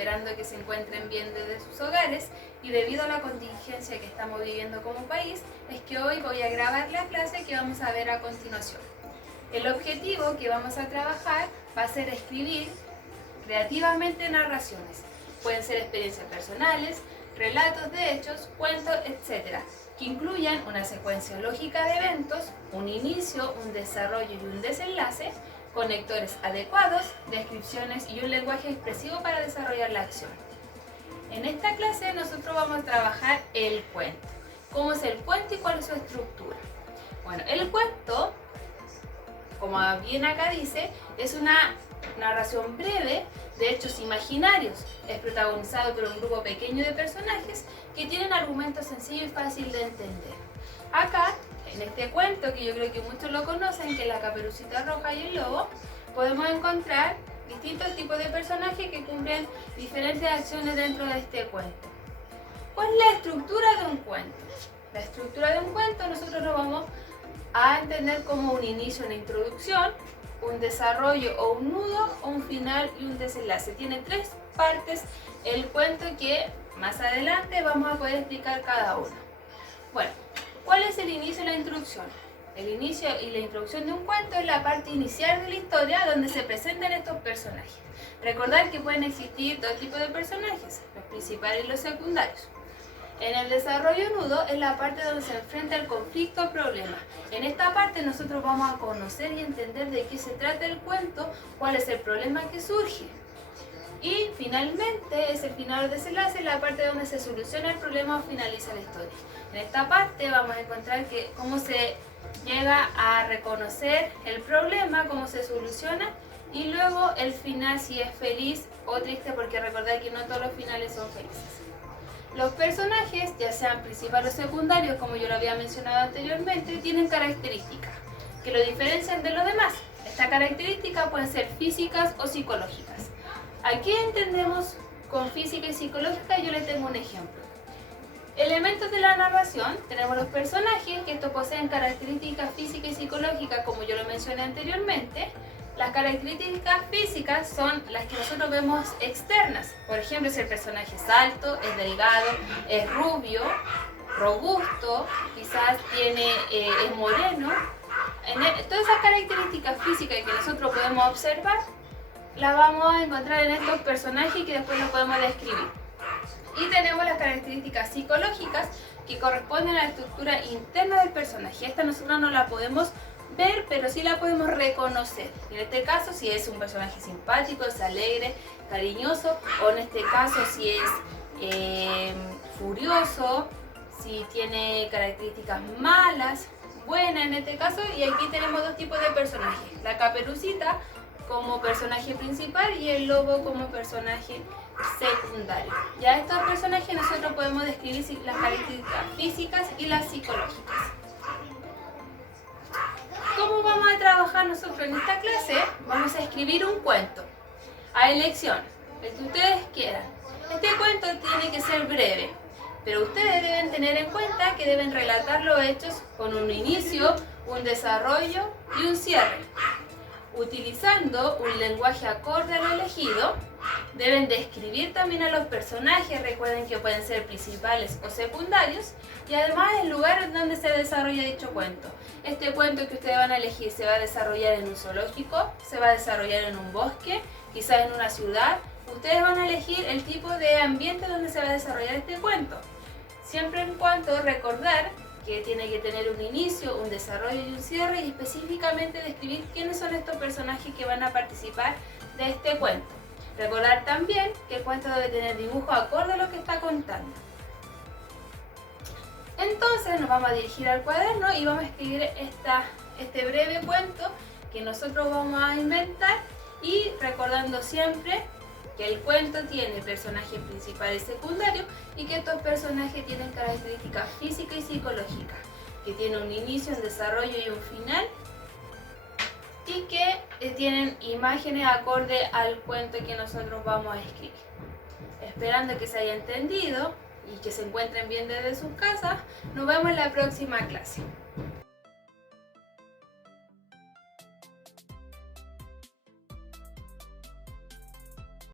esperando que se encuentren bien desde sus hogares, y debido a la contingencia que estamos viviendo como país, es que hoy voy a grabar la clase que vamos a ver a continuación. El objetivo que vamos a trabajar va a ser escribir creativamente narraciones. Pueden ser experiencias personales, relatos de hechos, cuentos, etc., que incluyan una secuencia lógica de eventos, un inicio, un desarrollo y un desenlace, conectores adecuados, descripciones y un lenguaje expresivo para desarrollar la acción. En esta clase nosotros vamos a trabajar el cuento. ¿Cómo es el cuento y cuál es su estructura? Bueno, el cuento, como bien acá dice, es una narración breve de hechos imaginarios. Es protagonizado por un grupo pequeño de personajes que tienen argumentos sencillos y fácil de entender. Acá, en este cuento, que yo creo que muchos lo conocen, que es La Caperucita Roja y el Lobo, podemos encontrar distintos tipos de personajes que cumplen diferentes acciones dentro de este cuento. ¿Cuál es la estructura de un cuento? La estructura de un cuento nosotros lo vamos a entender como un inicio, una introducción, un desarrollo o un nudo, un final y un desenlace. Tiene tres partes el cuento que más adelante vamos a poder explicar cada uno. Bueno, ¿cuál es el inicio y la introducción? El inicio y la introducción de un cuento es la parte inicial de la historia donde se presentan estos personajes. Recordar que pueden existir dos tipos de personajes, los principales y los secundarios. En el desarrollo nudo es la parte donde se enfrenta el conflicto o problema. En esta parte nosotros vamos a conocer y entender de qué se trata el cuento, cuál es el problema que surge. Y finalmente es el final o desenlace, la parte donde se soluciona el problema o finaliza la historia. En esta parte vamos a encontrar que cómo se llega a reconocer el problema, cómo se soluciona, y luego el final, si es feliz o triste, porque recordad que no todos los finales son felices. Los personajes, ya sean principales o secundarios, como yo lo había mencionado anteriormente, tienen características que lo diferencian de los demás. Estas características pueden ser físicas o psicológicas. Aquí entendemos con física y psicológica, yo les tengo un ejemplo. Elementos de la narración, tenemos los personajes, que estos poseen características físicas y psicológicas, como yo lo mencioné anteriormente. Las características físicas son las que nosotros vemos externas. Por ejemplo, si el personaje es alto, es delgado, es rubio, robusto, quizás es moreno. Todas esas características físicas que nosotros podemos observar, las vamos a encontrar en estos personajes que después los podemos describir. Y tenemos las características psicológicas que corresponden a la estructura interna del personaje. Esta nosotros no la podemos ver, pero sí la podemos reconocer. En este caso, si es un personaje simpático, es alegre, cariñoso, o en este caso si es furioso, si tiene características malas, buenas en este caso. Y aquí tenemos dos tipos de personajes: la Caperucita como personaje principal y el lobo como personaje secundario. Ya estos personajes nosotros podemos describir las características físicas y las psicológicas. ¿Cómo vamos a trabajar nosotros en esta clase? Vamos a escribir un cuento a elección, el que ustedes quieran. Este cuento tiene que ser breve, pero ustedes deben tener en cuenta que deben relatar los hechos con un inicio, un desarrollo y un cierre. Utilizando un lenguaje acorde a lo elegido, deben describir también a los personajes, recuerden que pueden ser principales o secundarios, y además el lugar en donde se desarrolla dicho cuento. Este cuento que ustedes van a elegir se va a desarrollar en un zoológico, se va a desarrollar en un bosque, quizás en una ciudad. Ustedes van a elegir el tipo de ambiente donde se va a desarrollar este cuento. Siempre en cuanto recordar que tiene que tener un inicio, un desarrollo y un cierre, y específicamente describir quiénes son estos personajes que van a participar de este cuento. Recordar también que el cuento debe tener dibujo acorde a lo que está contando. Entonces nos vamos a dirigir al cuaderno y vamos a escribir este breve cuento que nosotros vamos a inventar, y recordando siempre que el cuento tiene personajes principales y secundarios, y que estos personajes tienen características físicas y psicológicas, que tienen un inicio, un desarrollo y un final, y que tienen imágenes acorde al cuento que nosotros vamos a escribir. Esperando que se haya entendido y que se encuentren bien desde sus casas, nos vemos en la próxima clase.